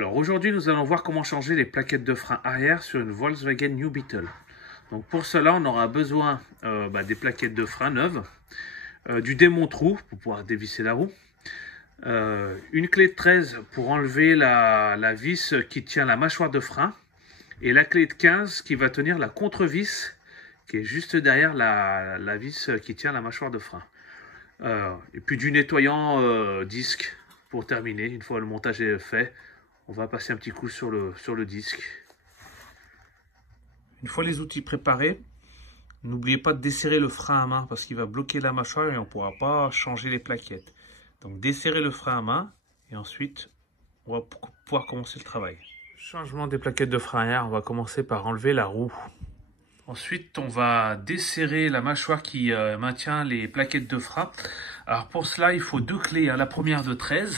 Alors aujourd'hui, nous allons voir comment changer les plaquettes de frein arrière sur une Volkswagen New Beetle. Donc pour cela, on aura besoin des plaquettes de frein neuves, du démonte-roue pour pouvoir dévisser la roue, une clé de 13 pour enlever la vis qui tient la mâchoire de frein et la clé de 15 qui va tenir la contre-vis qui est juste derrière la vis qui tient la mâchoire de frein. Et puis du nettoyant disque pour terminer. Une fois le montage est fait, on va passer un petit coup sur le disque. Une fois les outils préparés, n'oubliez pas de desserrer le frein à main parce qu'il va bloquer la mâchoire et on ne pourra pas changer les plaquettes. Donc desserrez le frein à main et ensuite on va pouvoir commencer le travail. Changement des plaquettes de frein arrière, on va commencer par enlever la roue. Ensuite, on va desserrer la mâchoire qui maintient les plaquettes de frein. Alors pour cela, il faut deux clés, la première de 13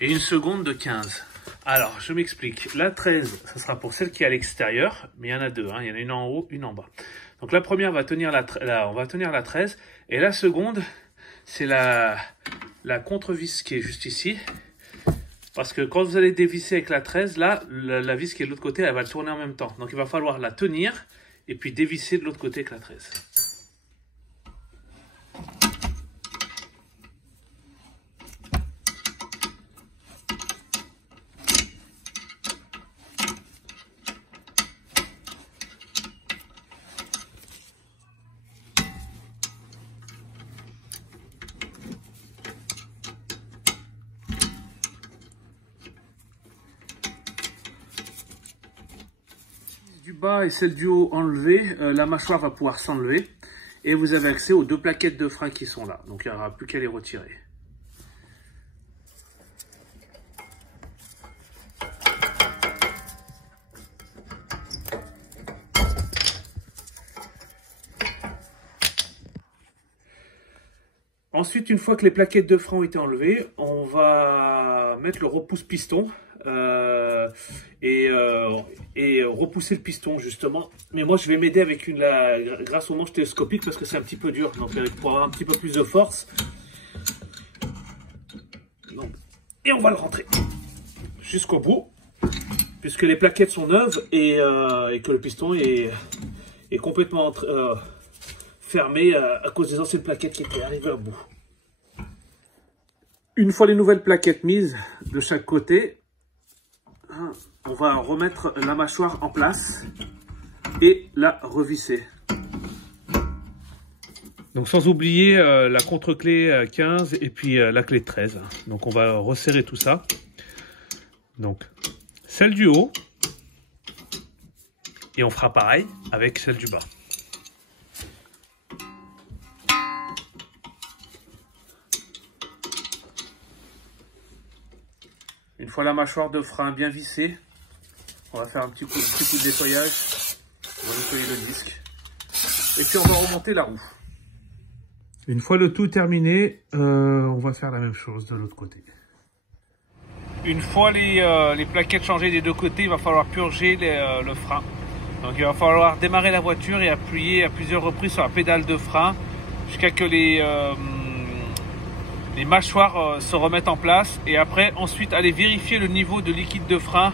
et une seconde de 15. Alors, je m'explique. La 13, ce sera pour celle qui est à l'extérieur, mais il y en a deux. Il y en a une en haut, une en bas. Donc la première va tenir on va tenir la 13 et la seconde, c'est la contre-vis qui est juste ici. Parce que quand vous allez dévisser avec la 13, là, la vis qui est de l'autre côté, elle va tourner en même temps. Donc il va falloir la tenir et puis dévisser de l'autre côté avec la 13. Du bas et celle du haut enlevée, la mâchoire va pouvoir s'enlever et vous avez accès aux deux plaquettes de frein qui sont là. Donc il n'y aura plus qu'à les retirer. Ensuite, une fois que les plaquettes de frein ont été enlevées, on va mettre le repousse-piston et repousser le piston justement. Mais moi, je vais m'aider avec grâce au manche télescopique parce que c'est un petit peu dur. Donc, pour avoir un petit peu plus de force. Et on va le rentrer jusqu'au bout, puisque les plaquettes sont neuves et que le piston est complètement fermé à cause des anciennes plaquettes qui étaient arrivées à bout. Une fois les nouvelles plaquettes mises de chaque côté, on va remettre la mâchoire en place et la revisser. Donc sans oublier la contre-clé 15 et puis la clé 13. Donc on va resserrer tout ça. Donc celle du haut et on fera pareil avec celle du bas. Une fois la mâchoire de frein bien vissée, on va faire un petit coup de nettoyage. On va nettoyer le disque. Et puis on va remonter la roue. Une fois le tout terminé, on va faire la même chose de l'autre côté. Une fois les plaquettes changées des deux côtés, il va falloir purger le frein. Donc il va falloir démarrer la voiture et appuyer à plusieurs reprises sur la pédale de frein jusqu'à que les mâchoires se remettent en place et après ensuite aller vérifier le niveau de liquide de frein.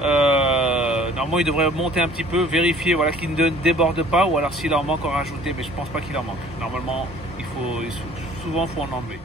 Normalement il devrait monter un petit peu, vérifier qu'il ne déborde pas ou alors s'il en manque en rajouter, mais je pense pas qu'il en manque. Normalement souvent il faut en enlever.